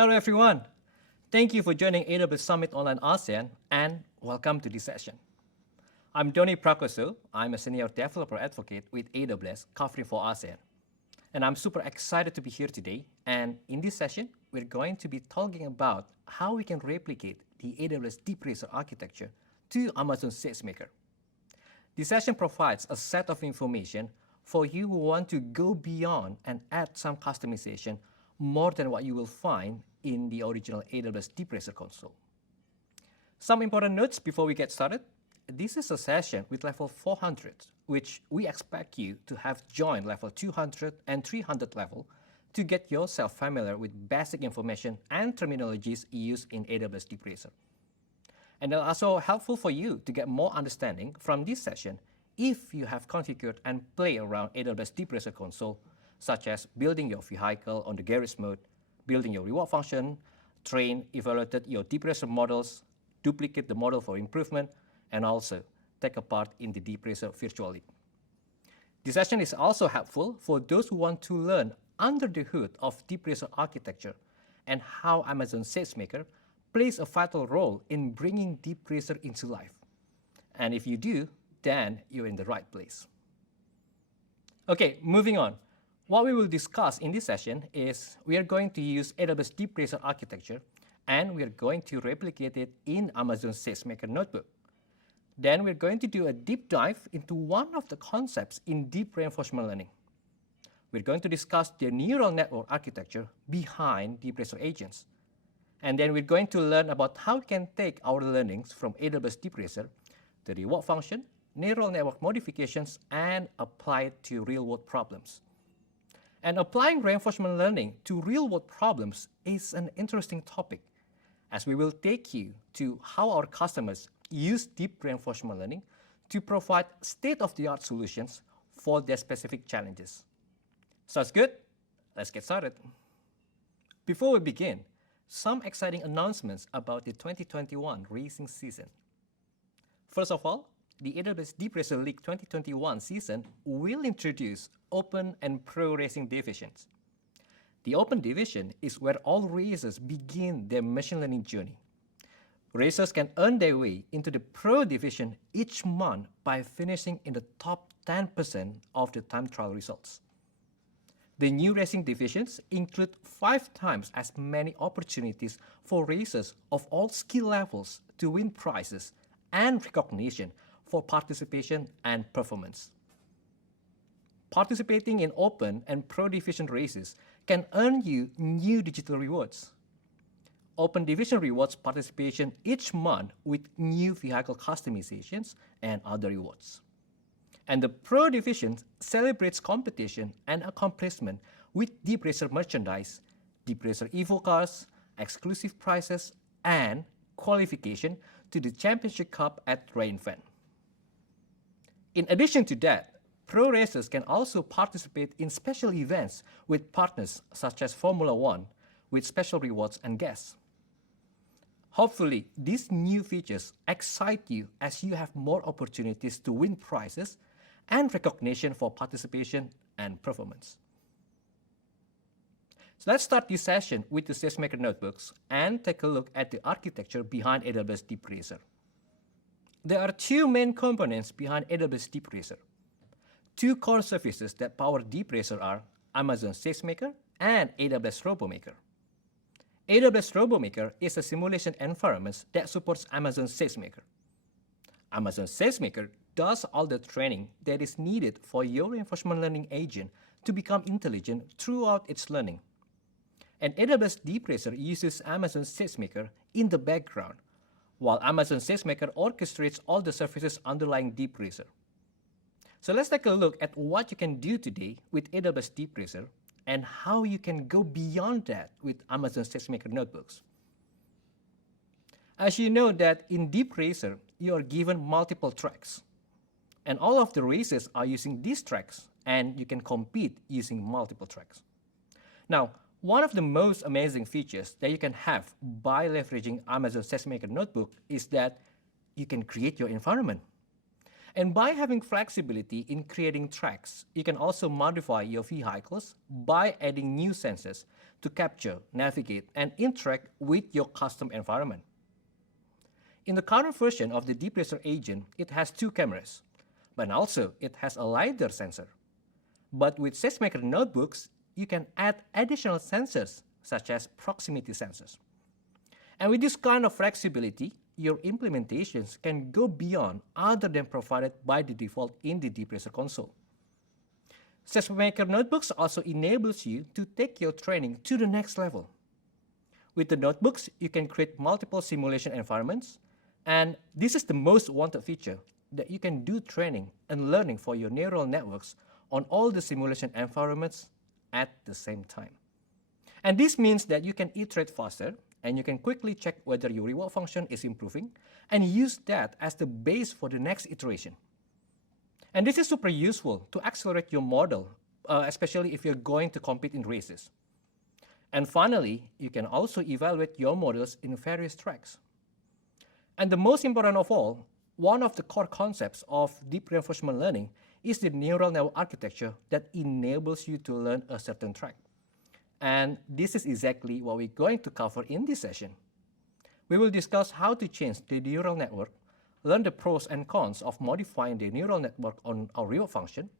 Hello everyone. Thank you for joining AWS Summit Online ASEAN and welcome to this session. I'm Tony Prakoso. I'm a senior developer advocate with AWS covering for ASEAN. And I'm super excited to be here today. And in this session, we're going to be talking about how we can replicate the AWS DeepRacer architecture to Amazon SageMaker. This session provides a set of information for you who want to go beyond and add some customization more than what you will find in the original AWS DeepRacer console. Some important notes before we get started. This is a session with level 400, which we expect you to have joined level 200 and 300 level to get yourself familiar with basic information and terminologies used in AWS DeepRacer. And they're also helpful for you to get more understanding from this session if you have configured and play around AWS DeepRacer console, such as building your vehicle on the garage mode, building your reward function, train, evaluated your DeepRacer models, duplicate the model for improvement, and also take a part in the DeepRacer virtually. This session is also helpful for those who want to learn under the hood of DeepRacer architecture and how Amazon SageMaker plays a vital role in bringing DeepRacer into life. And if you do, then you're in the right place. Okay, moving on. What we will discuss in this session is we are going to use AWS DeepRacer architecture and we are going to replicate it in Amazon SageMaker Notebook. Then we're going to do a deep dive into one of the concepts in deep reinforcement learning. We're going to discuss the neural network architecture behind DeepRacer agents. And then we're going to learn about how we can take our learnings from AWS DeepRacer, the reward function, neural network modifications, and apply it to real-world problems. And applying reinforcement learning to real-world problems is an interesting topic, as we will take you to how our customers use deep reinforcement learning to provide state-of-the-art solutions for their specific challenges. Sounds good? Let's get started. Before we begin, some exciting announcements about the 2021 racing season. First of all, the AWS DeepRacer League 2021 season will introduce Open and Pro racing divisions. The Open division is where all racers begin their machine learning journey. Racers can earn their way into the Pro division each month by finishing in the top 10% of the time trial results. The new racing divisions include 5 times as many opportunities for racers of all skill levels to win prizes and recognition for participation and performance. Participating in Open and Pro division races can earn you new digital rewards. Open division rewards participation each month with new vehicle customizations and other rewards. And the Pro division celebrates competition and accomplishment with DeepRacer merchandise, DeepRacer Evo cars, exclusive prizes, and qualification to the Championship Cup at reInvent. In addition to that, Pro racers can also participate in special events with partners such as Formula One with special rewards and guests. Hopefully, these new features excite you as you have more opportunities to win prizes and recognition for participation and performance. So let's start this session with the SageMaker Notebooks and take a look at the architecture behind AWS DeepRacer. There are 2 main components behind AWS DeepRacer. 2 core services that power DeepRacer are Amazon SageMaker and AWS RoboMaker. AWS RoboMaker is a simulation environment that supports Amazon SageMaker. Amazon SageMaker does all the training that is needed for your reinforcement learning agent to become intelligent throughout its learning. And AWS DeepRacer uses Amazon SageMaker in the background, while Amazon SageMaker orchestrates all the services underlying DeepRacer. So let's take a look at what you can do today with AWS DeepRacer and how you can go beyond that with Amazon SageMaker Notebooks. As you know that in DeepRacer, you are given multiple tracks. And all of the races are using these tracks, and you can compete using multiple tracks. Now, one of the most amazing features that you can have by leveraging Amazon SageMaker Notebook is that you can create your environment. And by having flexibility in creating tracks, you can also modify your vehicles by adding new sensors to capture, navigate, and interact with your custom environment. In the current version of the DeepRacer agent, it has 2 cameras, but also it has a LiDAR sensor. But with SageMaker Notebooks, you can add additional sensors such as proximity sensors. And with this kind of flexibility, your implementations can go beyond other than provided by the default in the DeepRacer console. SageMaker Notebooks also enables you to take your training to the next level. With the notebooks, you can create multiple simulation environments, and this is the most wanted feature, that you can do training and learning for your neural networks on all the simulation environments at the same time. And this means that you can iterate faster, and you can quickly check whether your reward function is improving and use that as the base for the next iteration. And this is super useful to accelerate your model, especially if you're going to compete in races. And finally, you can also evaluate your models in various tracks. And the most important of all, one of the core concepts of deep reinforcement learning is the neural network architecture that enables you to learn a certain track. And this is exactly what we're going to cover in this session. We will discuss how to change the neural network, learn the pros and cons of modifying the neural network on our reward function,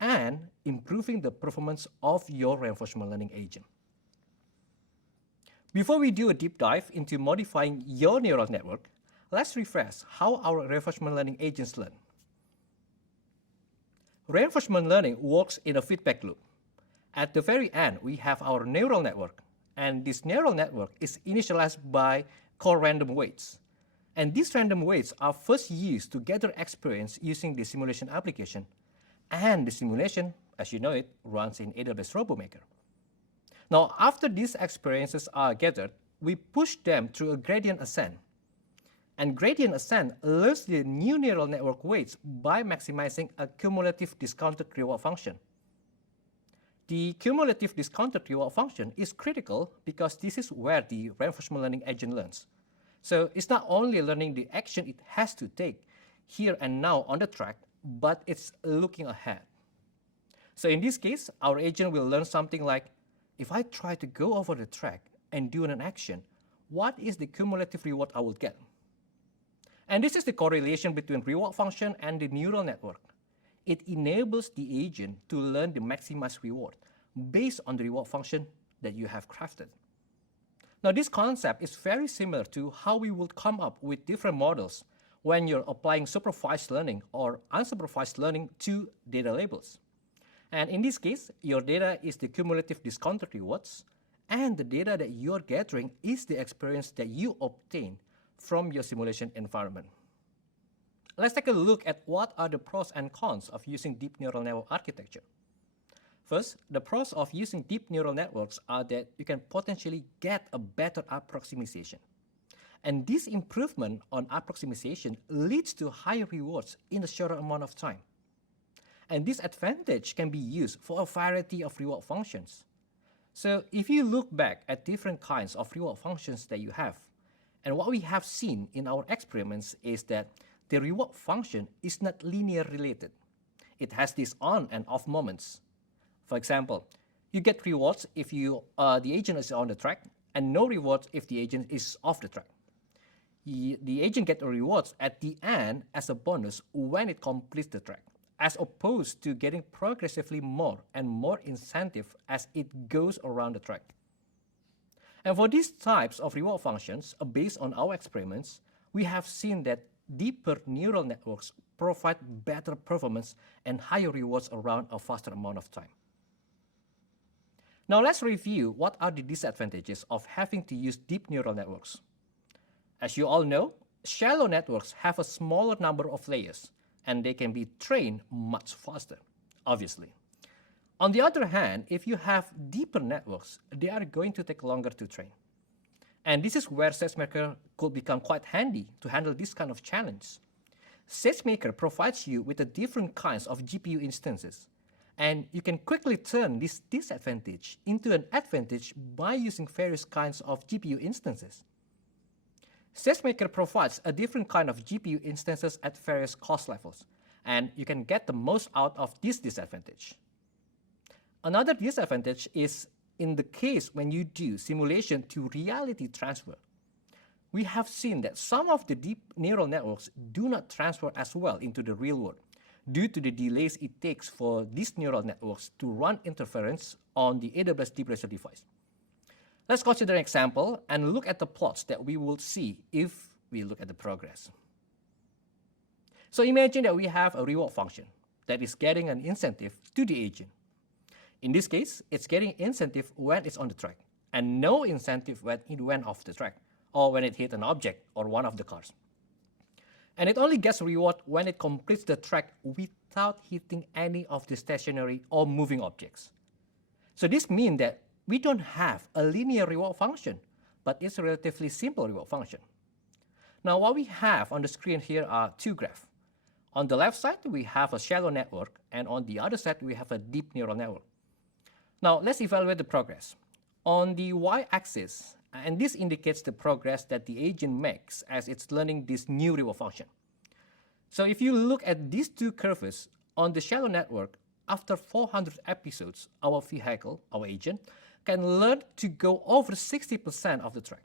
and improving the performance of your reinforcement learning agent. Before we do a deep dive into modifying your neural network, let's refresh how our reinforcement learning agents learn. Reinforcement learning works in a feedback loop. At the very end, we have our neural network, and this neural network is initialized by core random weights. And these random weights are first used to gather experience using the simulation application, and the simulation, as you know it, runs in AWS RoboMaker. Now, after these experiences are gathered, we push them through a gradient ascent. And gradient ascent learns the new neural network weights by maximizing a cumulative discounted reward function. The cumulative discounted reward function is critical because this is where the reinforcement learning agent learns. So it's not only learning the action it has to take here and now on the track, but it's looking ahead. So in this case, our agent will learn something like, if I try to go over the track and do an action, what is the cumulative reward I will get? And this is the correlation between reward function and the neural network. It enables the agent to learn the maximized reward based on the reward function that you have crafted. Now, this concept is very similar to how we would come up with different models when you're applying supervised learning or unsupervised learning to data labels. And in this case, your data is the cumulative discounted rewards, and the data that you're gathering is the experience that you obtain from your simulation environment. Let's take a look at what are the pros and cons of using deep neural network architecture. First, the pros of using deep neural networks are that you can potentially get a better approximation. And this improvement on approximation leads to higher rewards in a shorter amount of time. And this advantage can be used for a variety of reward functions. So if you look back at different kinds of reward functions that you have, and what we have seen in our experiments is that the reward function is not linear related. It has these on and off moments. For example, you get rewards if the agent is on the track, and no rewards if the agent is off the track. The agent gets rewards at the end as a bonus when it completes the track, as opposed to getting progressively more and more incentive as it goes around the track. And for these types of reward functions, based on our experiments, we have seen that deeper neural networks provide better performance and higher rewards around a faster amount of time. Now let's review what are the disadvantages of having to use deep neural networks. As you all know, shallow networks have a smaller number of layers, and they can be trained much faster, obviously. On the other hand, if you have deeper networks, they are going to take longer to train. And this is where SageMaker could become quite handy to handle this kind of challenge. SageMaker provides you with the different kinds of GPU instances, and you can quickly turn this disadvantage into an advantage by using various kinds of GPU instances. SageMaker provides a different kind of GPU instances at various cost levels, and you can get the most out of this disadvantage. Another disadvantage is in the case when you do simulation to reality transfer. We have seen that some of the deep neural networks do not transfer as well into the real world due to the delays it takes for these neural networks to run interference on the AWS DeepRacer device. Let's consider an example and look at the plots that we will see if we look at the progress. So imagine that we have a reward function that is getting an incentive to the agent. In this case, it's getting incentive when it's on the track, and no incentive when it went off the track, or when it hit an object or one of the cars. And it only gets reward when it completes the track without hitting any of the stationary or moving objects. So this means that we don't have a linear reward function, but it's a relatively simple reward function. Now what we have on the screen here are two graphs. On the left side, we have a shallow network, and on the other side, we have a deep neural network. Now let's evaluate the progress. On the y-axis, and this indicates the progress that the agent makes as it's learning this new reward function. So if you look at these two curves, on the shallow network, after 400 episodes, our vehicle, our agent, can learn to go over 60% of the track.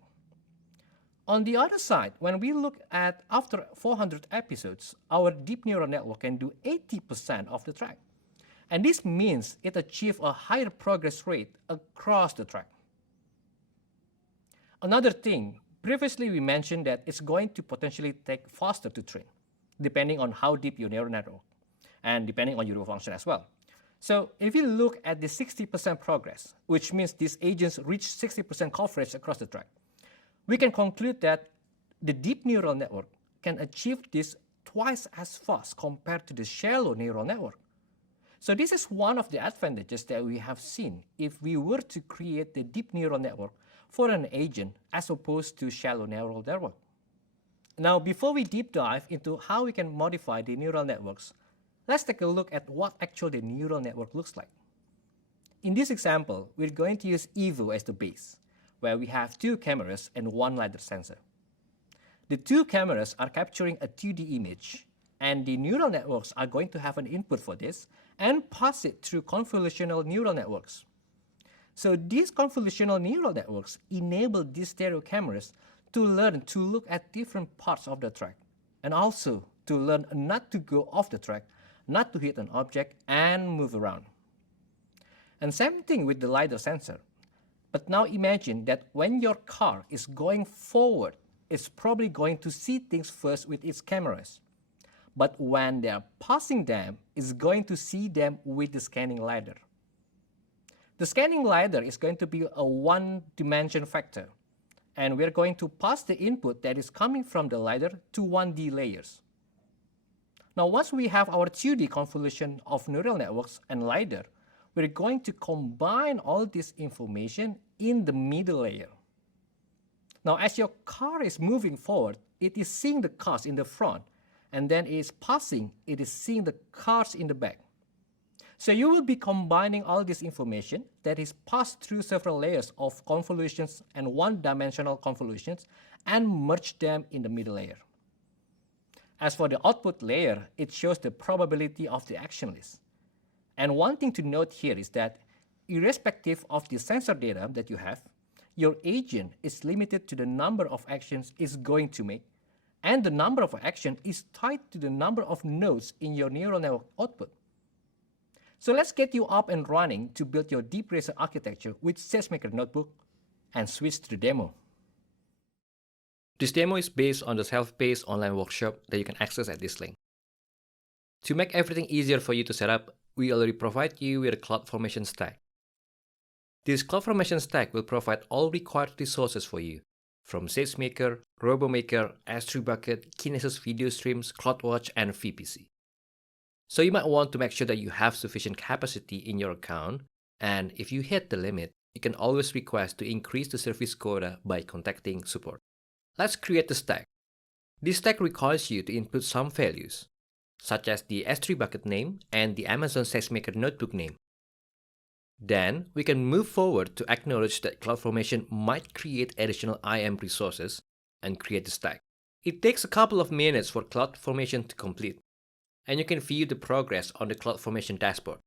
On the other side, when we look at after 400 episodes, our deep neural network can do 80% of the track. And this means it achieves a higher progress rate across the track. Another thing, previously we mentioned that it's going to potentially take faster to train, depending on how deep your neural network, and depending on your reward function as well. So if you look at the 60% progress, which means these agents reach 60% coverage across the track, we can conclude that the deep neural network can achieve this twice as fast compared to the shallow neural network. So this is one of the advantages that we have seen if we were to create the deep neural network for an agent as opposed to shallow neural network. Now, before we deep dive into how we can modify the neural networks, let's take a look at what actually the neural network looks like. In this example, we're going to use Evo as the base, where we have two cameras and one LiDAR sensor. The two cameras are capturing a 2D image, and the neural networks are going to have an input for this and pass it through convolutional neural networks. So these convolutional neural networks enable these stereo cameras to learn to look at different parts of the track, and also to learn not to go off the track, not to hit an object, and move around. And same thing with the LiDAR sensor. But now imagine that when your car is going forward, it's probably going to see things first with its cameras. But when they are passing them, it's going to see them with the scanning LiDAR. The scanning LiDAR is going to be a one-dimension vector, and we're going to pass the input that is coming from the LiDAR to 1D layers. Now, once we have our 2D convolution of neural networks and LiDAR, we're going to combine all this information in the middle layer. Now, as your car is moving forward, it is seeing the cars in the front, and then it is passing, it is seeing the cars in the back. So you will be combining all this information that is passed through several layers of convolutions and one-dimensional convolutions and merge them in the middle layer. As for the output layer, it shows the probability of the action list. And one thing to note here is that irrespective of the sensor data that you have, your agent is limited to the number of actions it's going to make, and the number of actions is tied to the number of nodes in your neural network output. So let's get you up and running to build your DeepRacer architecture with SageMaker Notebook and switch to the demo. This demo is based on the self-paced online workshop that you can access at this link. To make everything easier for you to set up, we already provide you with a CloudFormation stack. This CloudFormation stack will provide all required resources for you, from SageMaker, RoboMaker, S3 Bucket, Kinesis video streams, CloudWatch, and VPC. So you might want to make sure that you have sufficient capacity in your account, and if you hit the limit, you can always request to increase the service quota by contacting support. Let's create the stack. This stack requires you to input some values, such as the S3 bucket name and the Amazon SageMaker Notebook name. Then, we can move forward to acknowledge that CloudFormation might create additional IAM resources and create the stack. It takes a couple of minutes for CloudFormation to complete. and you can view the progress on the CloudFormation dashboard.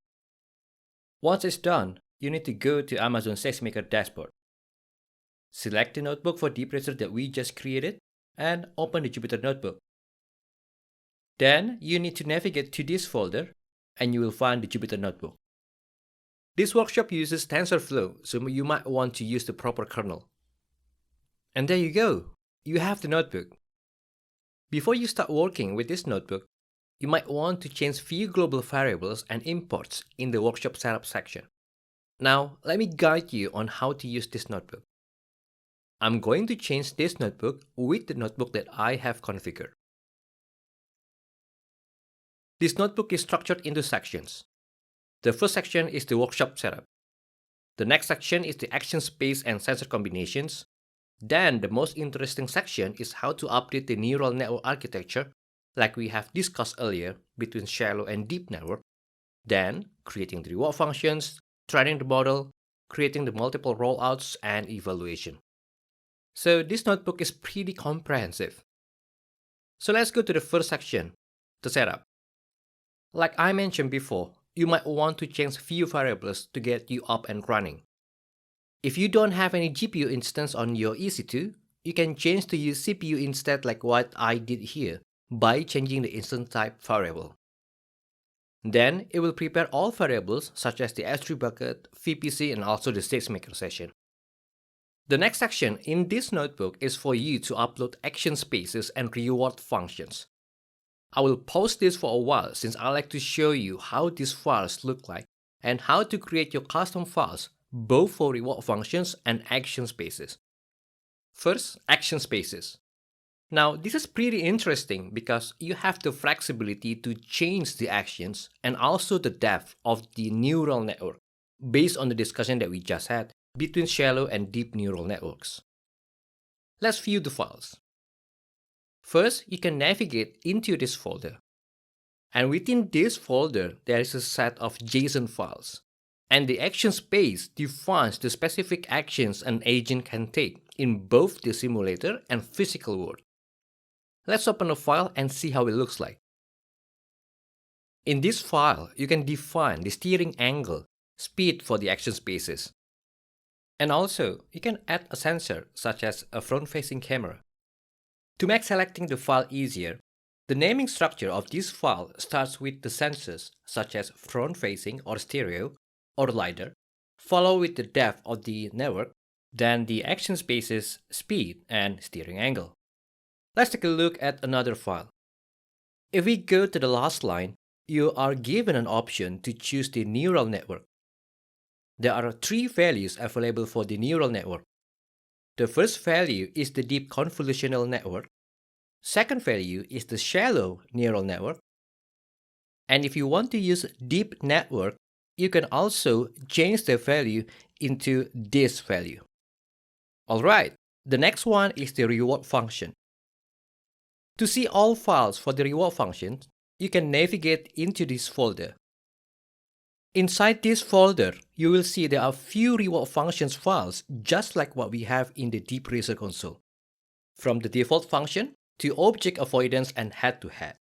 Once it's done, you need to go to Amazon SageMaker dashboard. Select the notebook for DeepRacer that we just created and open the Jupyter notebook. Then you need to navigate to this folder and you will find the Jupyter notebook. This workshop uses TensorFlow, so you might want to use the proper kernel. And there you go, you have the notebook. Before you start working with this notebook, you might want to change few global variables and imports in the workshop setup section. Now, let me guide you on how to use this notebook. I'm going to change this notebook with the notebook that I have configured. This notebook is structured into sections. The first section is the workshop setup. The next section is the action space and sensor combinations. Then the most interesting section is how to update the neural network architecture, like we have discussed earlier between shallow and deep network. Then creating the reward functions, training the model, creating the multiple rollouts, and evaluation. So this notebook is pretty comprehensive. So let's go to the first section, the setup. Like I mentioned before, you might want to change few variables to get you up and running. If you don't have any GPU instance on your EC2, you can change to use CPU instead, like what I did here, by changing the instance type variable. Then it will prepare all variables such as the S3 bucket, VPC, and also the SageMaker session. The next section in this notebook is for you to upload action spaces and reward functions. I will pause this for a while since I like to show you how these files look like and how to create your custom files both for reward functions and action spaces. First, action spaces. Now, this is pretty interesting because you have the flexibility to change the actions and also the depth of the neural network based on the discussion that we just had between shallow and deep neural networks. Let's view the files. First, you can navigate into this folder. And within this folder, there is a set of JSON files. And the action space defines the specific actions an agent can take in both the simulator and physical world. Let's open a file and see how it looks like. In this file, you can define the steering angle, speed for the action spaces. And also, you can add a sensor such as a front-facing camera. To make selecting the file easier, the naming structure of this file starts with the sensors such as front-facing or stereo or LiDAR, followed with the depth of the network, then the action spaces, speed, and steering angle. Let's take a look at another file. If we go to the last line, you are given an option to choose the neural network. There are 3 values available for the neural network. The first value is the deep convolutional network. Second value is the shallow neural network. And if you want to use deep network, you can also change the value into this value. Alright, the next one is the reward function. To see all files for the reward function, you can navigate into this folder. Inside this folder, you will see there are few reward functions files just like what we have in the DeepRacer console. From the default function to object avoidance and head-to-head.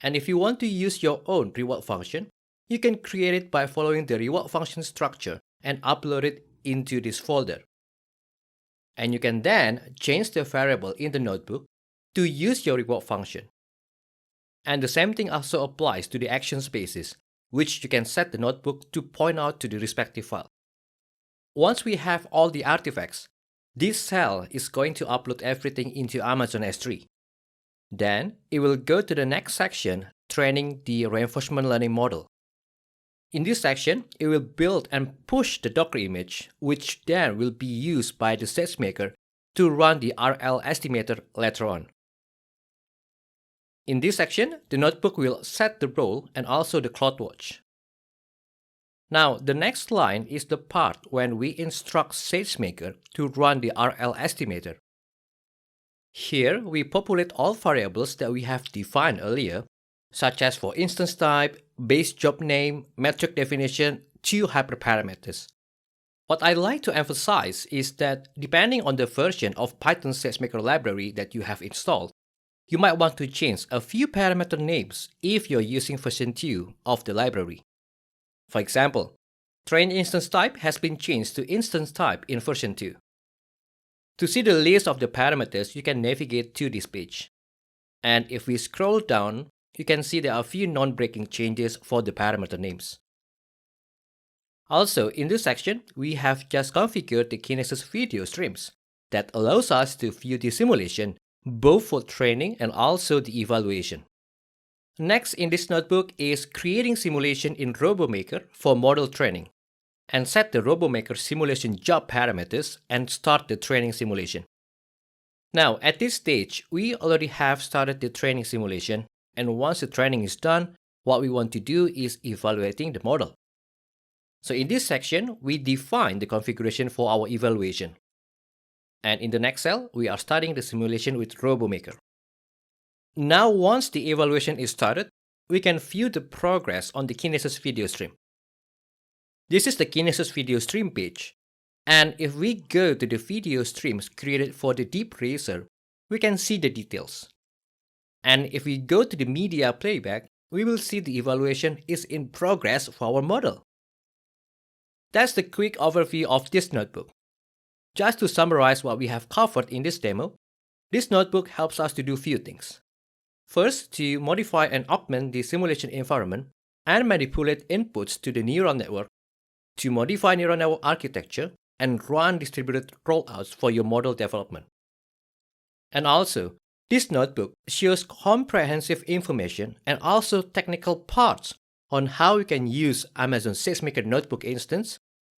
And if you want to use your own reward function, you can create it by following the reward function structure and upload it into this folder. And you can then change the variable in the notebook to use your reward function. And the same thing also applies to the action spaces, which you can set the notebook to point out to the respective file. Once we have all the artifacts, this cell is going to upload everything into Amazon S3. Then it will go to the next section, training the reinforcement learning model. In this section, it will build and push the Docker image, which then will be used by the SageMaker to run the RL estimator later on. In this section, the notebook will set the role and also the CloudWatch. Now, the next line is the part when we instruct SageMaker to run the RL estimator. Here, we populate all variables that we have defined earlier, such as for instance type, base job name, metric definition, 2 hyperparameters. What I like to emphasize is that depending on the version of Python SageMaker library that you have installed, you might want to change a few parameter names if you're using version 2 of the library. For example, train instance type has been changed to instance type in version 2. To see the list of the parameters, you can navigate to this page. And if we scroll down, you can see there are a few non-breaking changes for the parameter names. Also, in this section, we have just configured the Kinesis video streams that allows us to view the simulation both for training and also the evaluation. Next in this notebook is creating simulation in RoboMaker for model training, and set the RoboMaker simulation job parameters and start the training simulation. Now, at this stage, we already have started the training simulation, and once the training is done, what we want to do is evaluating the model. So in this section, we define the configuration for our evaluation. And in the next cell, we are starting the simulation with RoboMaker. Now, once the evaluation is started, we can view the progress on the Kinesis video stream. This is the Kinesis video stream page. And if we go to the video streams created for the DeepRacer, we can see the details. And if we go to the media playback, we will see the evaluation is in progress for our model. That's the quick overview of this notebook. Just to summarize what we have covered in this demo, this notebook helps us to do a few things. First, to modify and augment the simulation environment and manipulate inputs to the neural network, to modify neural network architecture, and run distributed rollouts for your model development. And also, this notebook shows comprehensive information and also technical parts on how you can use Amazon SageMaker Notebook instance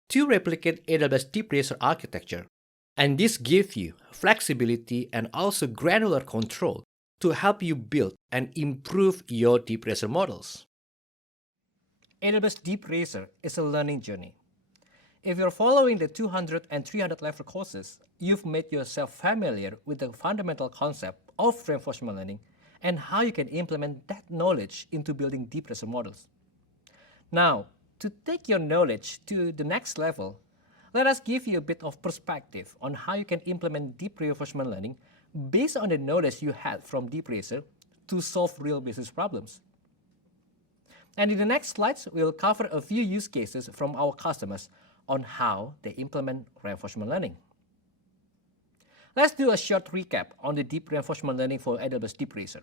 to replicate AWS DeepRacer architecture. And this gives you flexibility and also granular control to help you build and improve your DeepRacer models. AWS DeepRacer is a learning journey. If you're following the 200 and 300 level courses, you've made yourself familiar with the fundamental concept of reinforcement learning and how you can implement that knowledge into building DeepRacer models. Now, to take your knowledge to the next level, let us give you a bit of perspective on how you can implement deep reinforcement learning based on the knowledge you had from DeepRacer to solve real business problems. And in the next slides, we'll cover a few use cases from our customers on how they implement reinforcement learning. Let's do a short recap on the deep reinforcement learning for AWS DeepRacer.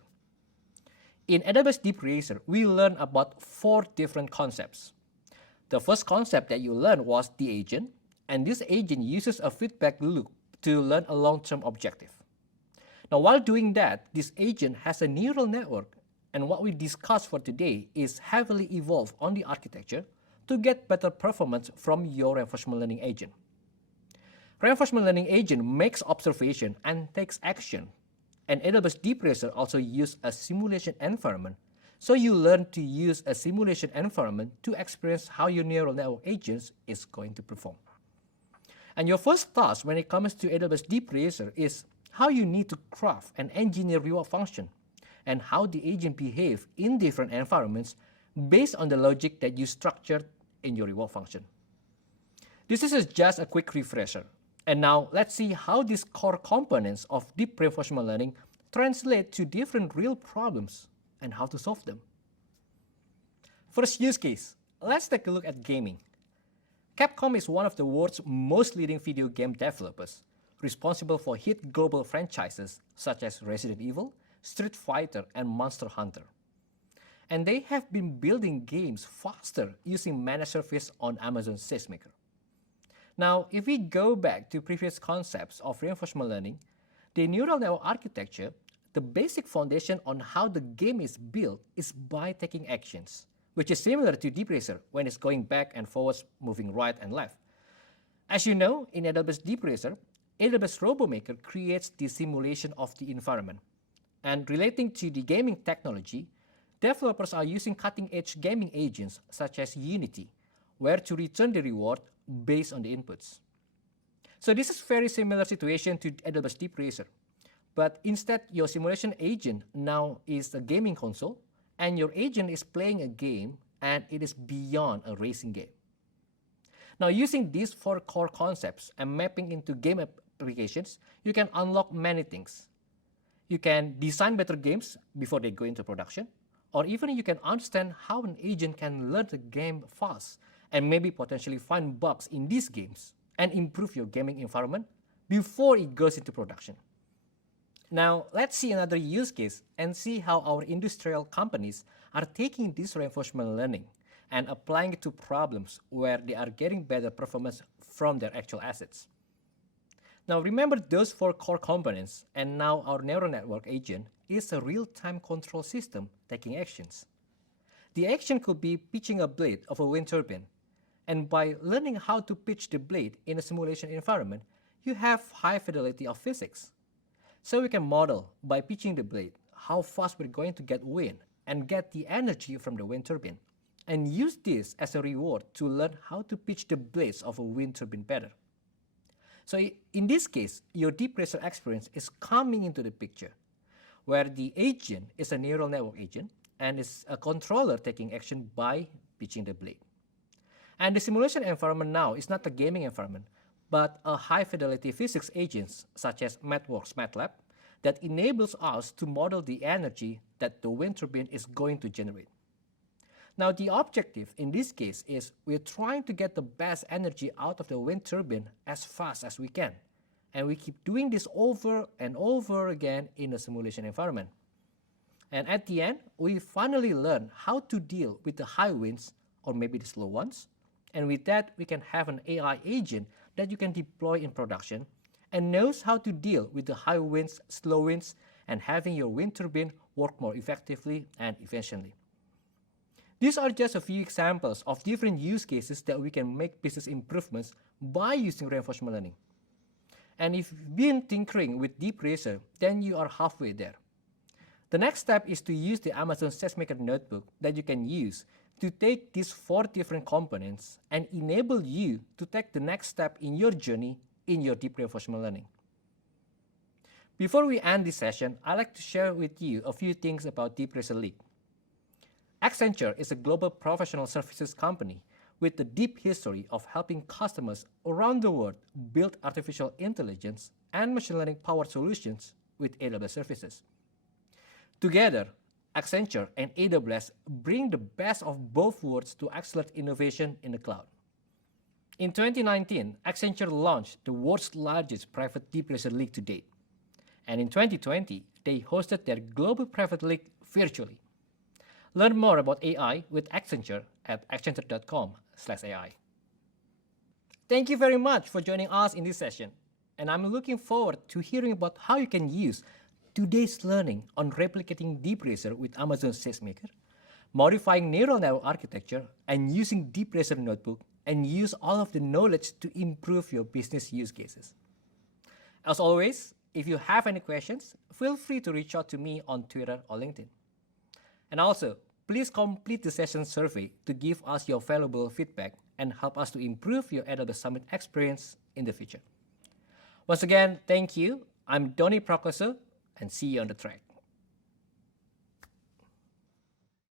In AWS DeepRacer, we learned about 4 different concepts. The first concept that you learned was the agent, and this agent uses a feedback loop to learn a long-term objective. Now, while doing that, this agent has a neural network, and what we discussed for today is heavily evolved on the architecture to get better performance from your reinforcement learning agent. Reinforcement learning agent makes observation and takes action. And AWS DeepRacer also uses a simulation environment, so you learn to use a simulation environment to experience how your neural network agents is going to perform. And your first task when it comes to AWS DeepRacer is how you need to craft and engineer reward function, and how the agent behave in different environments based on the logic that you structured in your reward function. This is just a quick refresher. And now let's see how these core components of deep reinforcement learning translate to different real problems and how to solve them. First use case, let's take a look at gaming. CAPCOM is one of the world's most leading video game developers, responsible for hit global franchises such as Resident Evil, Street Fighter, and Monster Hunter. And they have been building games faster using managed service on Amazon SageMaker. Now, if we go back to previous concepts of reinforcement learning, the neural network architecture, the basic foundation on how the game is built is by taking actions, which is similar to DeepRacer when it's going back and forwards, moving right and left. As you know, in AWS DeepRacer, AWS RoboMaker creates the simulation of the environment. And relating to the gaming technology, developers are using cutting-edge gaming agents such as Unity, where to return the reward based on the inputs. So this is very similar situation to AWS DeepRacer, but instead your simulation agent now is a gaming console, and your agent is playing a game, and it is beyond a racing game. Now, using these 4 core concepts and mapping into game applications, you can unlock many things. You can design better games before they go into production, or even you can understand how an agent can learn the game fast and maybe potentially find bugs in these games and improve your gaming environment before it goes into production. Now, let's see another use case and see how our industrial companies are taking this reinforcement learning and applying it to problems where they are getting better performance from their actual assets. Now, remember those 4 core components, and now our neural network agent is a real-time control system taking actions. The action could be pitching a blade of a wind turbine, and by learning how to pitch the blade in a simulation environment, you have high fidelity of physics. So we can model by pitching the blade how fast we're going to get wind and get the energy from the wind turbine, and use this as a reward to learn how to pitch the blades of a wind turbine better. So in this case, your DeepRacer experience is coming into the picture, where the agent is a neural network agent and is a controller taking action by pitching the blade. And the simulation environment now is not a gaming environment, but a high-fidelity physics agents such as MathWorks MATLAB that enables us to model the energy that the wind turbine is going to generate. Now, the objective in this case is we're trying to get the best energy out of the wind turbine as fast as we can. And we keep doing this over and over again in a simulation environment. And at the end, we finally learn how to deal with the high winds or maybe the slow ones. And with that, we can have an AI agent that you can deploy in production and knows how to deal with the high winds, slow winds, and having your wind turbine work more effectively and efficiently. These are just a few examples of different use cases that we can make business improvements by using reinforcement learning. And if you've been tinkering with DeepRacer, then you are halfway there. The next step is to use the Amazon SageMaker Notebook that you can use to take these 4 different components and enable you to take the next step in your journey in your deep reinforcement learning. Before we end this session, I'd like to share with you a few things about DeepRacer League. Accenture is a global professional services company with a deep history of helping customers around the world build artificial intelligence and machine learning powered solutions with AWS services. Together, Accenture and AWS bring the best of both worlds to accelerate innovation in the cloud. In 2019, Accenture launched the world's largest private DeepRacer League to date. And in 2020, they hosted their global private league virtually. Learn more about AI with Accenture at accenture.com/AI. Thank you very much for joining us in this session, and I'm looking forward to hearing about how you can use today's learning on replicating DeepRacer with Amazon SageMaker, modifying neural network architecture, and using DeepRacer Notebook, and use all of the knowledge to improve your business use cases. As always, if you have any questions, feel free to reach out to me on Twitter or LinkedIn. And also, please complete the session survey to give us your valuable feedback and help us to improve your AWS Summit experience in the future. Once again, thank you. I'm Donny Prakoso, and see you on the track.